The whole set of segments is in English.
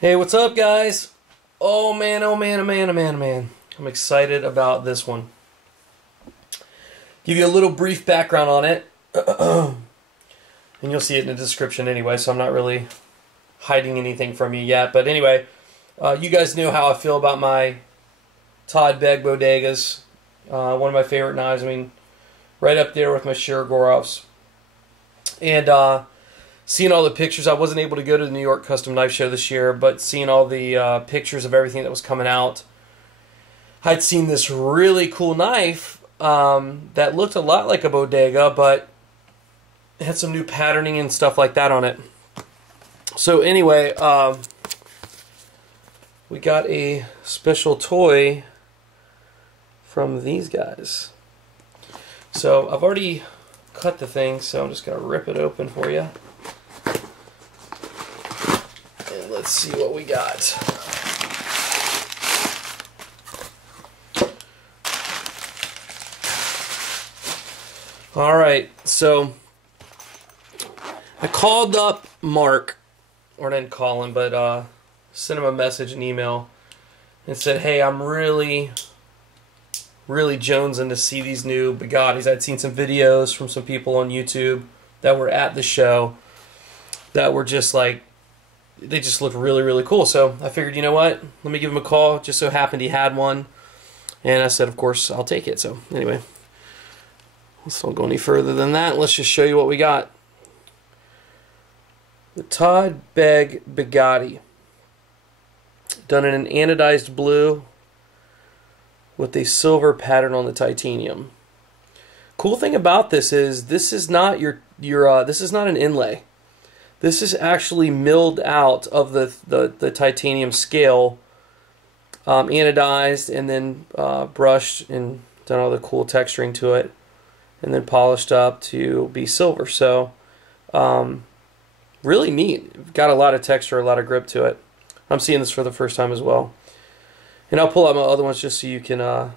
Hey, what's up, guys? Oh man, oh man, oh man, oh man, oh man. I'm excited about this one. Give you a little brief background on it. And you'll see it in the description anyway, so I'm not really hiding anything from you yet. But anyway, you guys know how I feel about my Todd Begg bodegas. One of my favorite knives. I mean, right up there with my Shirogorovs. And seeing all the pictures, I wasn't able to go to the New York Custom Knife Show this year, but seeing all the pictures of everything that was coming out, I'd seen this really cool knife that looked a lot like a bodega, but it had some new patterning and stuff like that on it. So anyway, we got a special toy from these guys. So I've already cut the thing, so I'm just going to rip it open for you. And let's see what we got. Alright, so I called up Mark, or I didn't call him, but sent him a message, an email, and said, hey, I'm really jonesing to see these new Begattis. I'd seen some videos from some people on YouTube that were at the show that were just like, they just looked really cool. So I figured, you know what, let me give him a call. Just so happened he had one, and I said, of course, I'll take it. So anyway, let's not go any further than that. Let's just show you what we got. The Todd Begg Beggatti, done in an anodized blue with a silver pattern on the titanium. Cool thing about this is not this is not an inlay. This is actually milled out of the titanium scale, anodized, and then brushed and done all the cool texturing to it, and then polished up to be silver. So really neat. Got a lot of texture, a lot of grip to it. I'm seeing this for the first time as well. And I'll pull out my other ones just so you can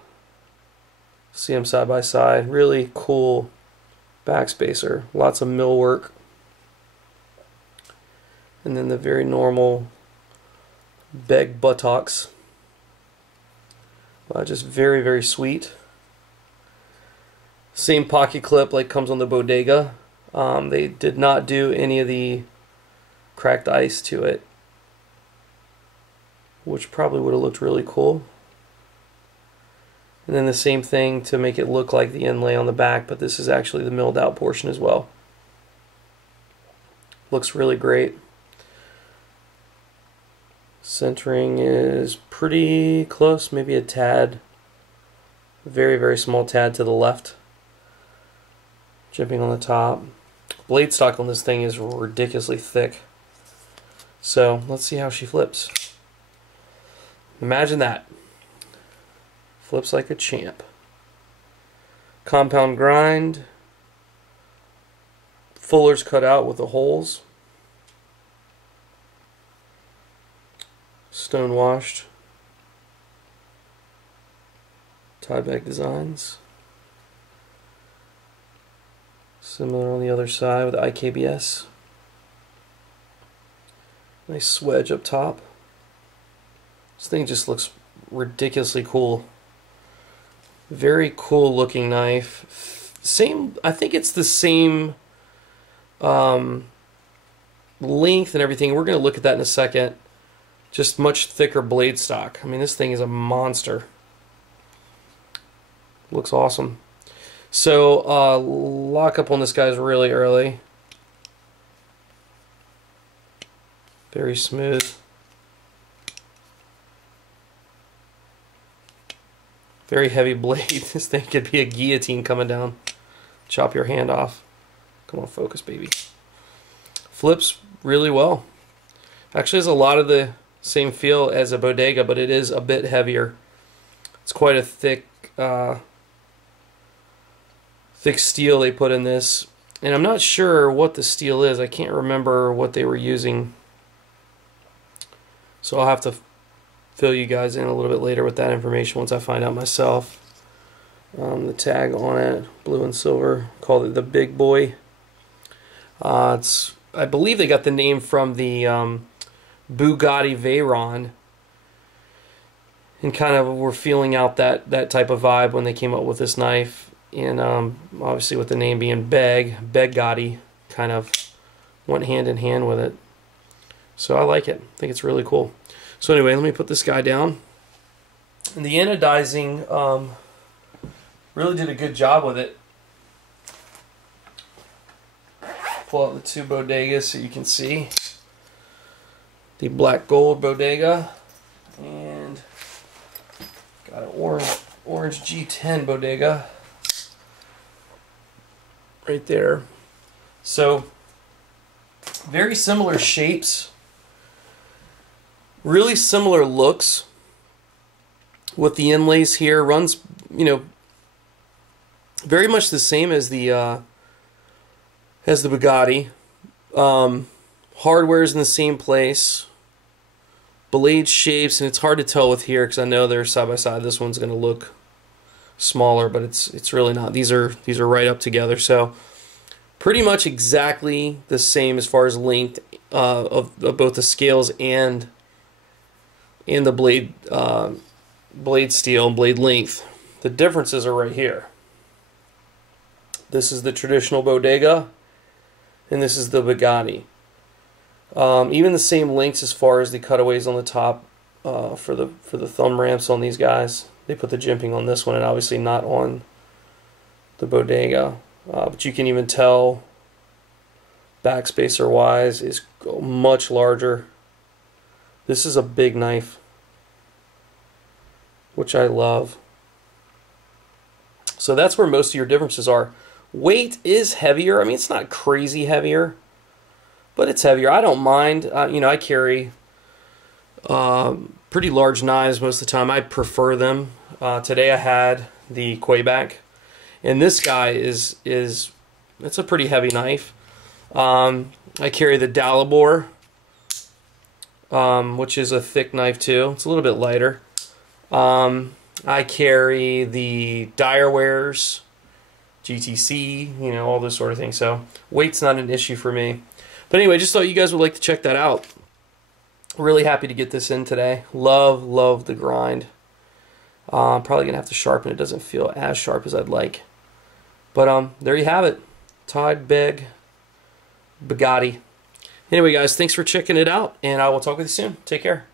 see them side by side. Really cool backspacer. Lots of mill work. And then the very normal Begg buttocks. Just very sweet. Same pocket clip like comes on the bodega. They did not do any of the cracked ice to it, which probably would have looked really cool. And then the same thing to make it look like the inlay on the back, but this is actually the milled out portion as well. Looks really great. Centering is pretty close, maybe a tad, very small tad to the left. Jimping on the top. Blade stock on this thing is ridiculously thick. So let's see how she flips. Imagine that. Flips like a champ. Compound grind. Fullers cut out with the holes. Stone washed. Todd Begg designs. Similar on the other side with IKBS. Nice swedge up top. This thing just looks ridiculously cool. Very cool looking knife. Same, I think it's the same length and everything. We're going to look at that in a second. Just much thicker blade stock. I mean, this thing is a monster. Looks awesome. So, lock up on this guy's really early. Very smooth. Very heavy blade. This thing could be a guillotine coming down. Chop your hand off. Come on, focus, baby. Flips really well. Actually has a lot of the same feel as a bodega, but it is a bit heavier. It's quite a thick steel they put in this. And I'm not sure what the steel is. I can't remember what they were using. So I'll have to fill you guys in a little bit later with that information once I find out myself. The tag on it, blue and silver, called it the Big Boy. I believe they got the name from the Bugatti Veyron, and kind of were feeling out that type of vibe when they came up with this knife. And obviously with the name being Begg Beggatti, kind of went hand in hand with it. So I like it. I think it's really cool. So anyway, let me put this guy down. And the anodizing really did a good job with it. Pull out the two bodegas so you can see. The black gold bodega and got an orange G10 bodega right there. So very similar shapes, really similar looks with the inlays here. Runs, you know, very much the same as the Begatti. Hardware's in the same place. Blade shapes, and it's hard to tell with here because I know they're side by side. This one's going to look smaller, but it's really not. These are right up together. So pretty much exactly the same as far as length of both the scales and the blade steel and blade length. The differences are right here. This is the traditional bodega, and this is the Begatti. Even the same lengths as far as the cutaways on the top for the thumb ramps on these guys. They put the jimping on this one and obviously not on the bodega. But you can even tell backspacer wise is much larger. This is a big knife, which I love. So that's where most of your differences are. Weight is heavier. I mean, it's not crazy heavier, but it's heavier. I don't mind. You know, I carry pretty large knives most of the time. I prefer them. Today I had the Quebec, and this guy it's a pretty heavy knife. I carry the Dalibor, which is a thick knife too. It's a little bit lighter. I carry the Direwares, GTC, you know, all those sort of things. So weight's not an issue for me. But anyway, just thought you guys would like to check that out. Really happy to get this in today. Love the grind. I'm probably going to have to sharpen it. It doesn't feel as sharp as I'd like. But there you have it. Todd Begg Beggatti. Anyway, guys, thanks for checking it out, and I will talk with you soon. Take care.